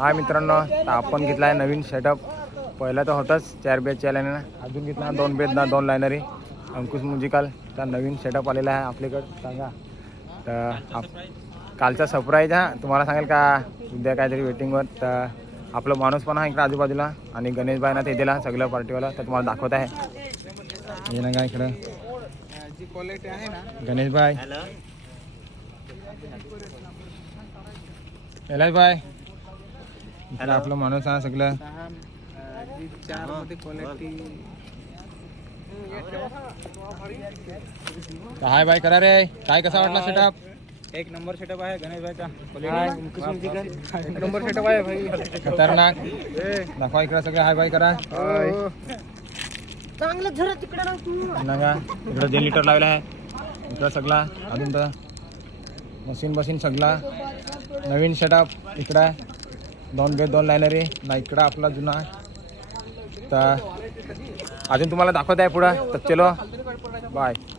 हा मित्रांनो, तर आपण घेतला आहे नवीन सेटअप. पहिला तर होताच 4 बेसच्या लाईनर, अजून घेतला 2 बेस ना 2 लायनरी. अंकुश म्युझिकल तर नवीन सेटअप आलेला आहे आपल्याकडं. सांगा तर कालचा सरप्राईज हा तुम्हाला सांगेल का उद्या काहीतरी वेटिंगवर. तर आपलं माणूस पण आहे इकडे आजूबाजूला आणि गणेश भाईना ते दिला सगळं पार्टीवाला. तर तुम्हाला दाखवत आहे हे ना का इकडं जी क्वालिटी आहे ना गणेश भाई, कैलाश भाई इकडं आपलं माणूस आहे सगळं. जी 4 मध्ये क्वालिटी काय भाई करा रे, काय कसा वाटला सेटअप? एक नंबर सेटअप आहे गणेश भाईचा. एक नंबर सेटअप आहे भाई, खतरनाक. दाखवा इकडं सगळं हाय बाय करा. चांगलं झरत तिकडे ना तू. नका इकडं 2 लिटर लावला आहे. इकडं सगळा अजून तर मशीन बशीन सगळा नवीन सेटअप. इकडं 2 बेस 2 लायनरी ना. इकडं आपला जुना तर अजून तुम्हाला दाखवत आहे पुढं. तर चलो बाय.